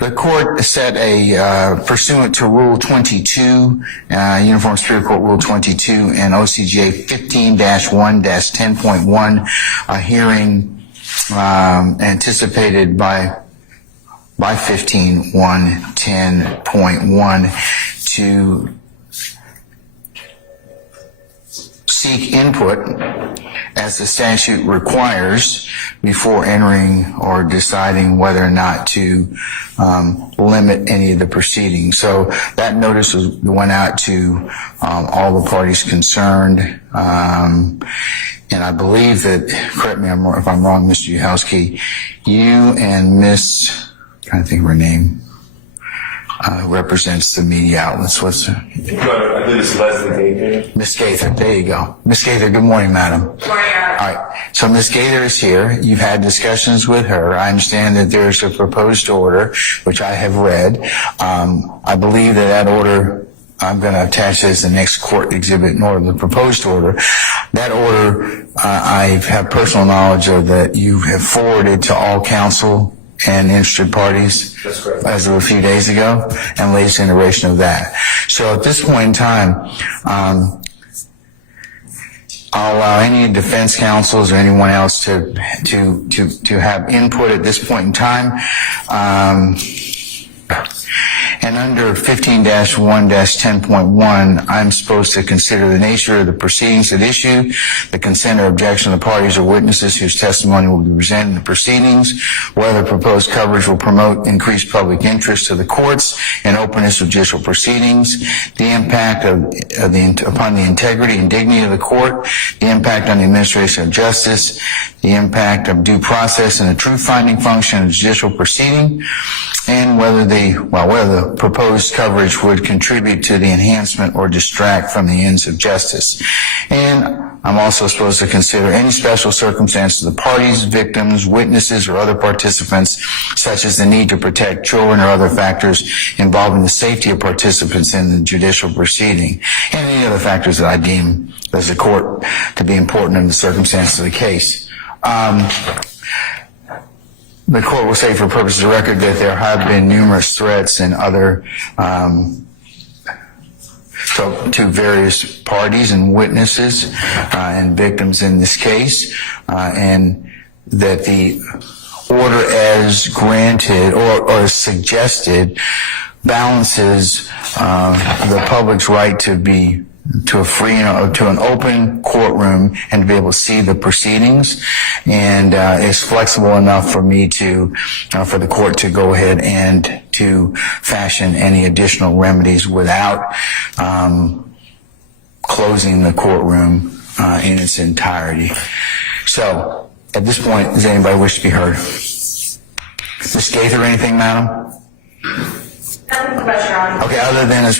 The court set a, pursuant to Rule 22, Uniform Superior Court Rule 22 and OCGA 15-1-10.1, a hearing anticipated by 15-1-10.1 to seek input as the statute requires before entering or deciding whether or not to limit any of the proceedings. So that notice went out to all the parties concerned. And I believe that, correct me if I'm wrong, Mr. Uhalski, you and Miss, I'm trying to think of her name, represents the media outlets. What's her? I believe it's Leslie Gaither. Miss Gaither, there you go. Miss Gaither, good morning, madam. Good morning, Your Honor. All right, so Miss Gaither is here. You've had discussions with her. I understand that there's a proposed order, which I have read. I believe that order, I'm going to attach as the next court exhibit in order, the proposed order. That order, I have personal knowledge of that you have forwarded to all counsel and interested parties. That's correct. As of a few days ago, and latest iteration of that. So at this point in time, I'll allow any defense counsels or anyone else to have input at this point in time. And under 15-1-10.1, I'm supposed to consider the nature of the proceedings at issue, the consent or objection of the parties or witnesses whose testimony will be presented in the proceedings, whether proposed coverage will promote increased public interest to the courts and openness of judicial proceedings, the impact upon the integrity and dignity of the court, the impact on the administration of justice, the impact of due process and the truth-finding function of judicial proceeding, and whether the proposed coverage would contribute to the enhancement or distract from the ends of justice. And I'm also supposed to consider any special circumstances of the parties, victims, witnesses, or other participants, such as the need to protect children or other factors involving the safety of participants in the judicial proceeding, and any other factors that I deem as the court to be important in the circumstances of the case. The court will say for purposes of record that there have been numerous threats and other to various parties and witnesses and victims in this case, and that the order as granted or as suggested balances the public's right to an open courtroom and to be able to see the proceedings, and is flexible enough for me for the court to go ahead and to fashion any additional remedies without closing the courtroom in its entirety. So, at this point, does anybody wish to be heard? Ms. Gaither, anything, madam? Okay, other than this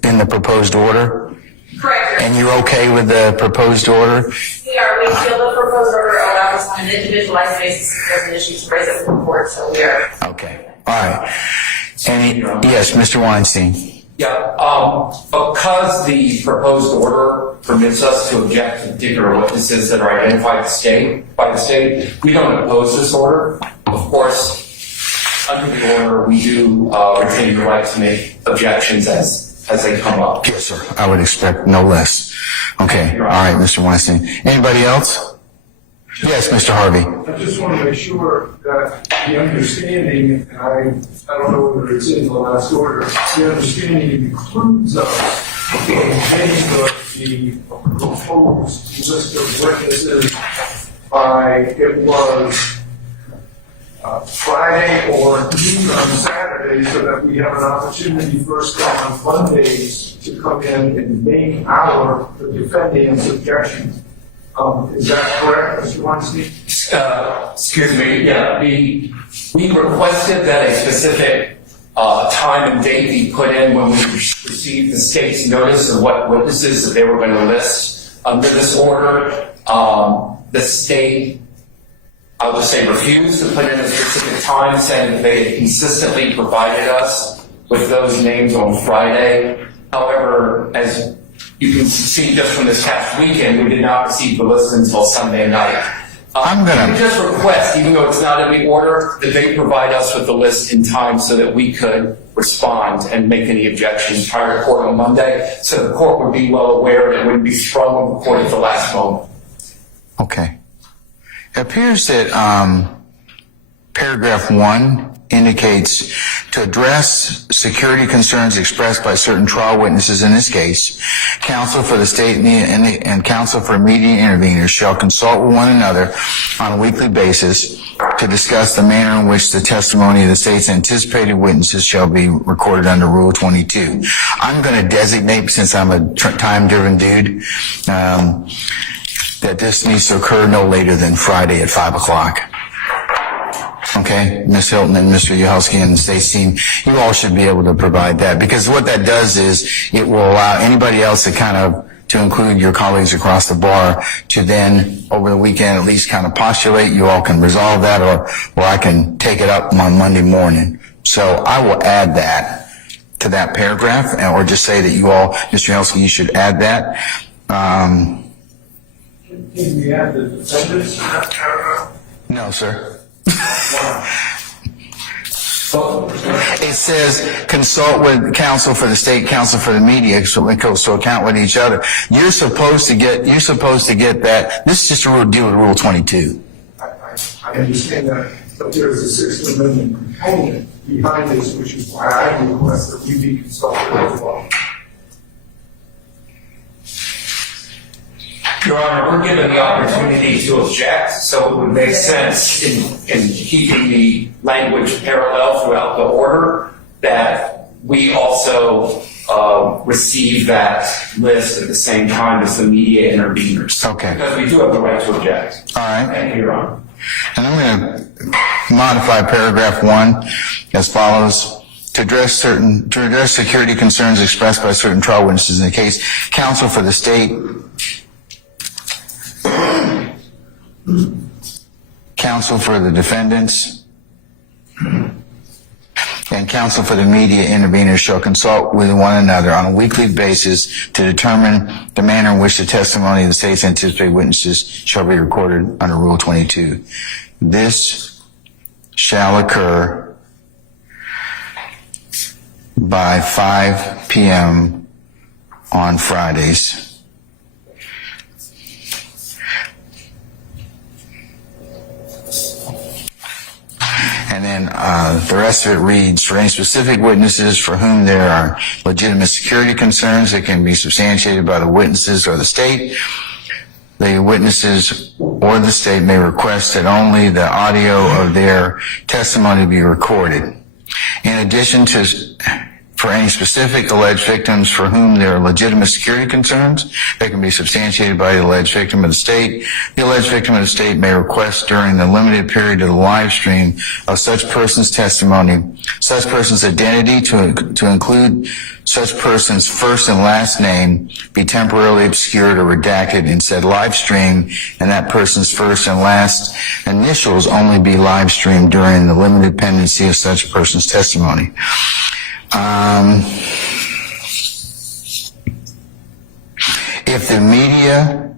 in the proposed order? Correct. And you're okay with the proposed order? We are. We feel the proposed order allows on an individualized basis if there's an issue to raise it with the court, so we are. Okay. All right. Yes, Mr. Weinstein. Yeah, because the proposed order permits us to object to particular witnesses that are identified by the state, we don't oppose this order. Of course, under the order, we do retain the right to make objections as they come up. Yes, sir. I would expect no less. Okay. All right, Mr. Weinstein. Anybody else? Yes, Mr. Harvey. I just want to make sure that the understanding, and I don't know whether it's in the last order, the understanding includes us obtaining the proposed list of witnesses by, it was Friday or noon on Saturday, so that we have an opportunity first on Mondays to come in and make the defendant's objections. Is that correct, Mr. Weinstein? Excuse me. Yeah, we requested that a specific time and date be put in when we received the state's notice of what witnesses that they were going to list under this order. The state, I would say, refused to put in a specific time, saying that they had consistently provided us with those names on Friday. However, as you can see just from this past weekend, we did not receive the list until Sunday night. I'm You gonna, just request, even though it's not in the order, that they provide us with the list in time so that we could respond and make any objections prior to court on Monday, so the court would be well aware and it wouldn't be thrown on the court at the last moment. okay. It appears that paragraph 1 indicates to address security concerns expressed by certain trial witnesses in this case, counsel for the state and counsel for immediate interveners shall consult with one another on a weekly basis to discuss the manner in which the testimony of the state's anticipated witnesses shall be recorded under Rule 22. I'm going to designate, since I'm a time-driven dude, that this needs to occur no later than Friday at 5 o'clock. Okay, Ms. Hilton and Mr. Yahelski and the state team, you all should be able to provide that, because what that does is it will allow anybody else to include your colleagues across the bar to then, over the weekend, at least kind of postulate. You all can resolve that, or I can take it up on Monday morning. So I will add that to that paragraph, or just say that you all, Mr. Yahelski, you should add that. Can we add the defendants in that paragraph? No, sir. So, It says consult with counsel for the state, counsel for the media, so account with each other. You're supposed to get that. This is just a deal with Rule 22. I understand that, but there is a Sixth Amendment component behind this, which is why I request that we be consulted as well. Your Honor, we're given the opportunity to object, so it would make sense in keeping the language parallel throughout the order that we also receive that list at the same time as the media interveners. Okay. Because we do have the right to object. All right. Thank you, Your Honor. And I'm going to modify paragraph 1 as follows. To address security concerns expressed by certain trial witnesses in the case, counsel for the state, counsel for the defendants, and counsel for the media interveners shall consult with one another on a weekly basis to determine the manner in which the testimony of the state's anticipated witnesses shall be recorded under Rule 22. This shall occur by 5 p.m. on Fridays. And then the rest of it reads, for any specific witnesses for whom there are legitimate security concerns that can be substantiated by the witnesses or the state, the witnesses or the state may request that only the audio of their testimony be recorded. In addition to, for any specific alleged victims for whom there are legitimate security concerns that can be substantiated by the alleged victim of the state may request during the limited period of the live stream of such person's testimony, such person's identity to include such person's first and last name be temporarily obscured or redacted in said live stream, and that person's first and last initials only be live streamed during the limited pendency of such person's testimony. If the media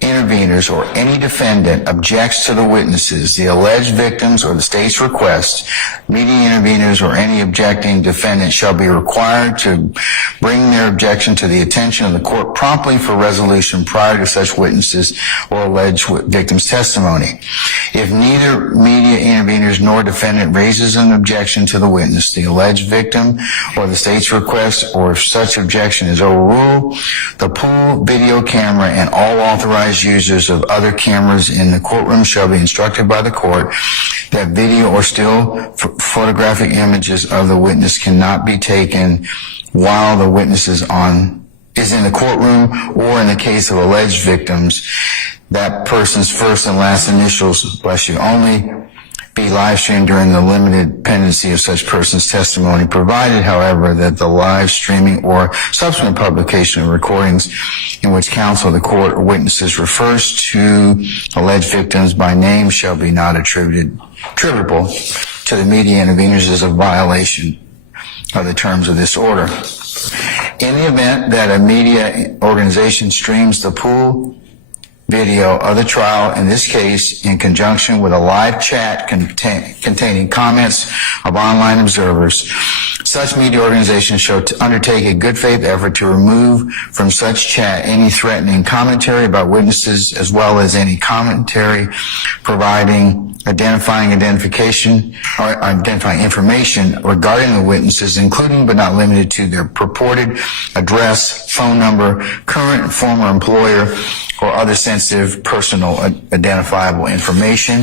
interveners or any defendant objects to the witnesses, the alleged victims, or the state's request, media interveners or any objecting defendant shall be required to bring their objection to the attention of the court promptly for resolution prior to such witnesses or alleged victim's testimony. If neither media interveners nor defendant raises an objection to the witness, the alleged victim, or the state's request, or if such objection is overruled, the pool, video camera, and all authorized users of other cameras in the courtroom shall be instructed by the court that video or still photographic images of the witness cannot be taken while the witness is in the courtroom, or in the case of alleged victims, that person's first and last initials, only be live streamed during the limited pendency of such person's testimony, provided, however, that the live streaming or subsequent publication of recordings in which counsel, the court, or witnesses refers to alleged victims by name shall be not attributable to the media interveners as a violation of the terms of this order. In the event that a media organization streams the pool, video of the trial, in this case in conjunction with a live chat containing comments of online observers. Such media organizations shall undertake a good faith effort to remove from such chat any threatening commentary about witnesses, as well as any commentary providing identifying information regarding the witnesses, including but not limited to their purported address, phone number, current and former employer, or other sensitive personal identifiable information.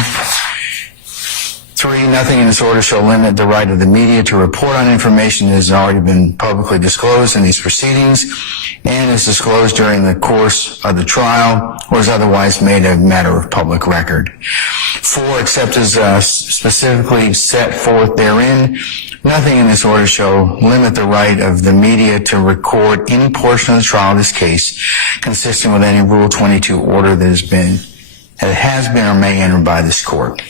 3, nothing in this order shall limit the right of the media to report on information that has already been publicly disclosed in these proceedings and is disclosed during the course of the trial or is otherwise made a matter of public record. 4, except as specifically set forth therein, nothing in this order shall limit the right of the media to record any portion of the trial of this case consistent with any Rule 22 order that has been or may enter by this court.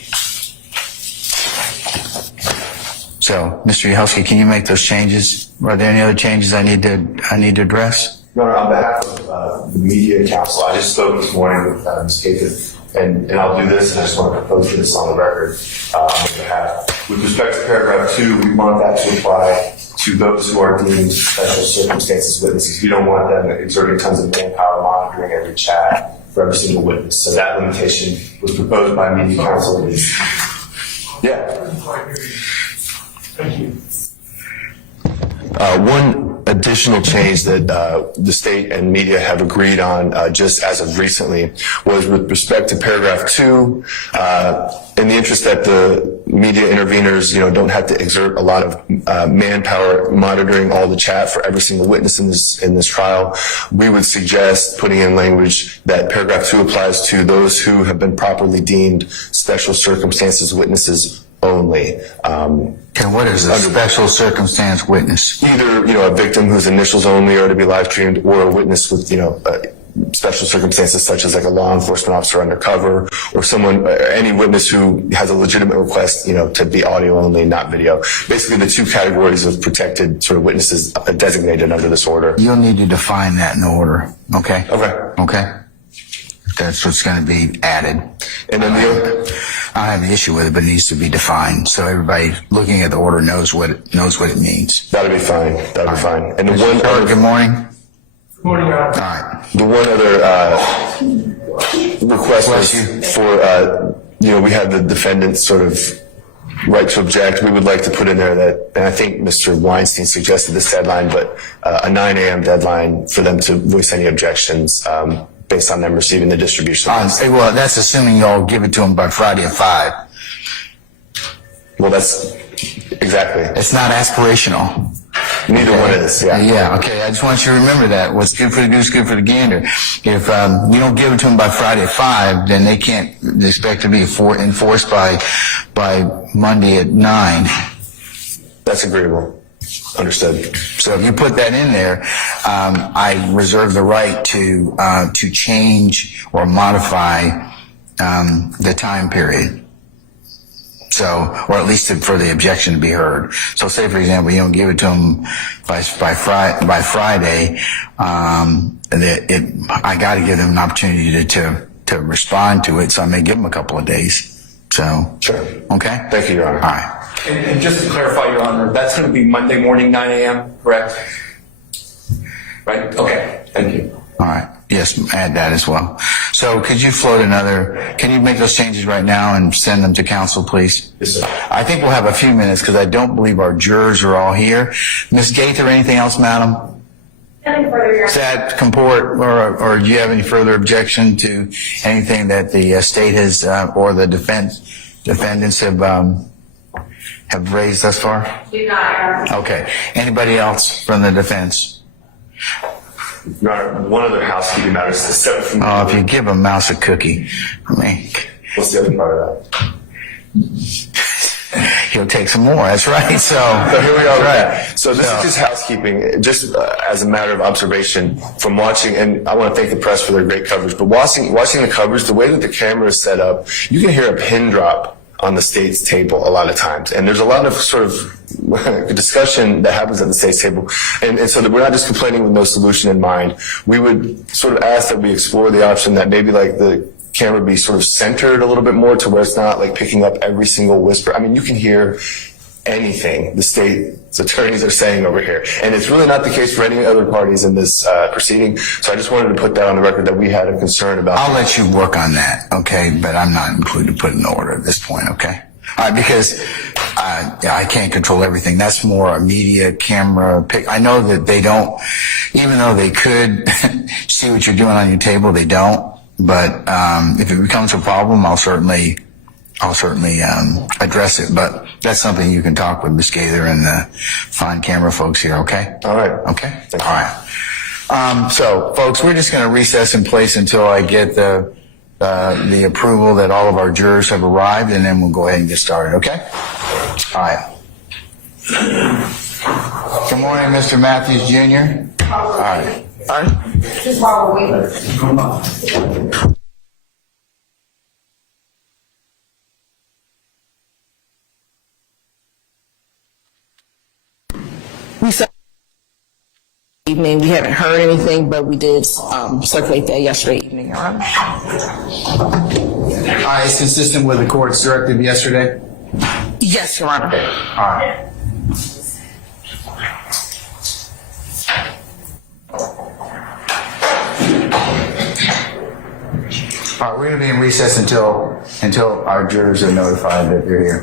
So, Mr. Uhelski, can you make those changes? Are there any other changes I need to address? No, on behalf of the media council, I just spoke this morning with Ms. Caton, and I'll do this, and I just want to propose this on the record on their behalf. With respect to paragraph 2, we want that to apply to those who are deemed special circumstances witnesses. We don't want them exerting tons of manpower monitoring every chat for every single witness. So that limitation was proposed by media council. Yeah. Thank you. One additional change that the state and media have agreed on just as of recently was with respect to paragraph 2, in the interest that the media interveners, don't have to exert a lot of manpower monitoring all the chat for every single witness in this trial. We would suggest putting in language that paragraph 2 applies to those who have been properly deemed special circumstances witnesses only. Okay, what is a special circumstance witness? Either, a victim whose initials only are to be live streamed, or a witness with, special circumstances such as like a law enforcement officer undercover, or someone, any witness who has a legitimate request, to be audio only, not video. Basically the 2 categories of protected sort of witnesses designated under this order. You'll need to define that in the order, okay? Okay. That's what's going to be added. And then I don't have an issue with it, but it needs to be defined so everybody looking at the order knows what it means. That'll be fine. And Good morning. Good morning, Your Honor. All right. The one other request was for, we have the defendant's sort of right to object. We would like to put in there that, and I think Mr. Weinstein suggested this deadline, but a 9 a.m. deadline for them to voice any objections based on them receiving the distribution. Well, that's assuming y'all give it to them by Friday at 5. Well, that's exactly. It's not aspirational. Neither one is, yeah. Yeah, okay. I just want you to remember that. What's good for the goose, good for the gander. If you don't give it to them by Friday at 5, then they can't expect to be enforced by Monday at 9. That's agreeable. Understood. So if you put that in there, I reserve the right to change or modify the time period. So, or at least for the objection to be heard. So say, for example, you don't give it to them by Friday, I got to give them an opportunity to respond to it, so I may give them a couple of days. So, sure. Okay? Thank you, Your Honor. All right. And just to clarify, Your Honor, that's going to be Monday morning, 9 a.m., correct? Right? Okay. Thank you. All right. Yes, add that as well. So could you can you make those changes right now and send them to council, please? Yes, sir. I think we'll have a few minutes because I don't believe our jurors are all here. Ms. Gaither, anything else, madam? Nothing further, Your Honor. Does that comport, or do you have any further objection to anything that the state has, or the defendants have raised thus far? Do not, Your Honor. Okay. Anybody else from the defense? Your Honor, one other housekeeping matter is separate from. Oh, if you give a mouse a cookie, What's the other part of that? he'll take some more. That's right. So here we are. Right. So this is just housekeeping, just as a matter of observation from watching, and I want to thank the press for their great coverage, but watching the coverage, the way that the camera is set up, you can hear a pin drop on the state's table a lot of times. And there's a lot of sort of discussion that happens at the state's table. And so that we're not just complaining with no solution in mind. We would sort of ask that we explore the option that maybe like the camera be sort of centered a little bit more to where it's not like picking up every single whisper. I mean, you can hear anything the state's attorneys are saying over here. And it's really not the case for any other parties in this proceeding. So I just wanted to put that on the record that we had a concern about. I'll let you work on that, okay? But I'm not included to put in order at this point, okay? Because I can't control everything. That's more a media camera pick. I know that they don't, even though they could see what you're doing on your table, they don't. But if it becomes a problem, I'll certainly address it. But that's something you can talk with Ms. Gaither and the fine camera folks here, okay? All right. Okay? All right. So, folks, we're just going to recess in place until I get the approval that all of our jurors have arrived, and then we'll go ahead and get started, okay? All right. Good morning, Mr. Matthews, Jr. All right. All right. Just while we're waiting. We saw evening. We haven't heard anything, but we did circulate that yesterday evening. Your Honor. It's consistent with the court's directive yesterday? Yes, Your Honor. All right. All right, we're going to be in recess until our jurors are notified that they're here.